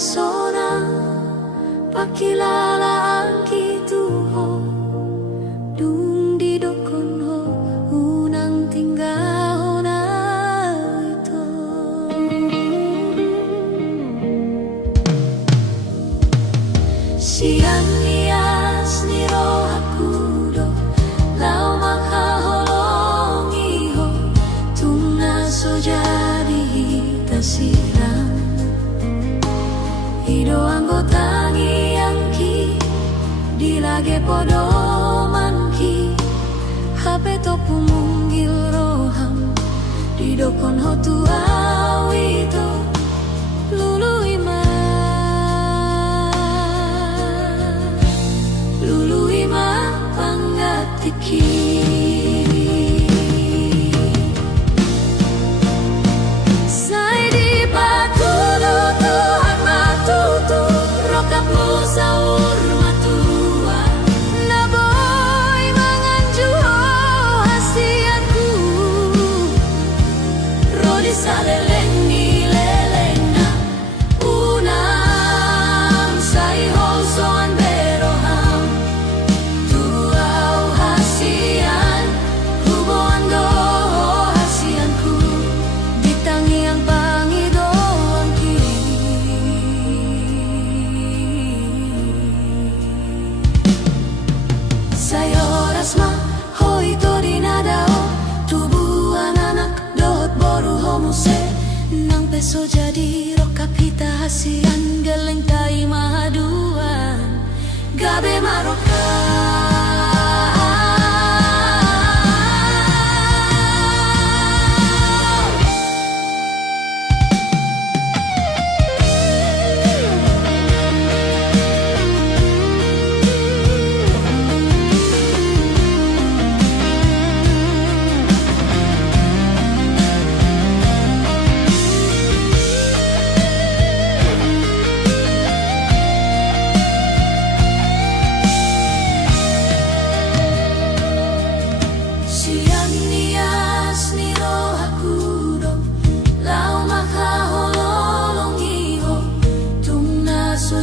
sona pakilala angki tuho dung di dokon ho unang tinggal na ito siang nias ni rohaku do lau makaholongi ho tunga so jadi tasirang Ido anggotangi angki dilage podo manki hape to pumunggil roham didokon hotu awito lulu ima pangatiki Saur matua na boy manganjuho hasianku rodi saleleng ni lelena unang sai hosoan beroham tuau hasian huboan do hasianku ditangi yang pangido angki Sayoras ma hoi to dinadao tubuhan anak dohot boru homuse nang peso jadi rokap hita hasian geleng tai mahaduan gabe maroka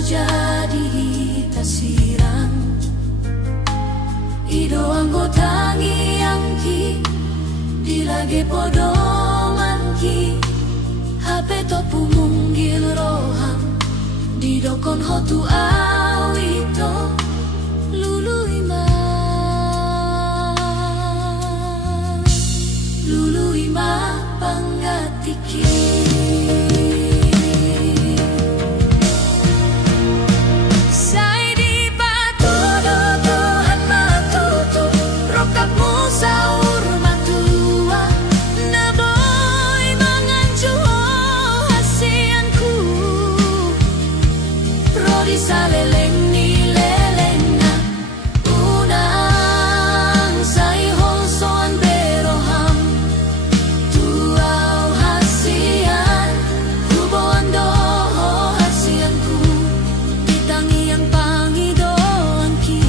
jadi tasirang Ido anggotangi angki dilage podo manki hape to pumunggil roham didokon hotu awito lulu ima pangatiki Saur matua na boy manganjuho hasianku rodi saleleng ni lelena unang sai hosoan beroham tuau hasian huboan do hasianku ditangi yang pangido angki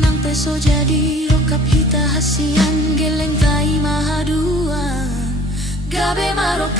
nang peso jadi rokap hita hasian geleng tai mahaduan gabe maroka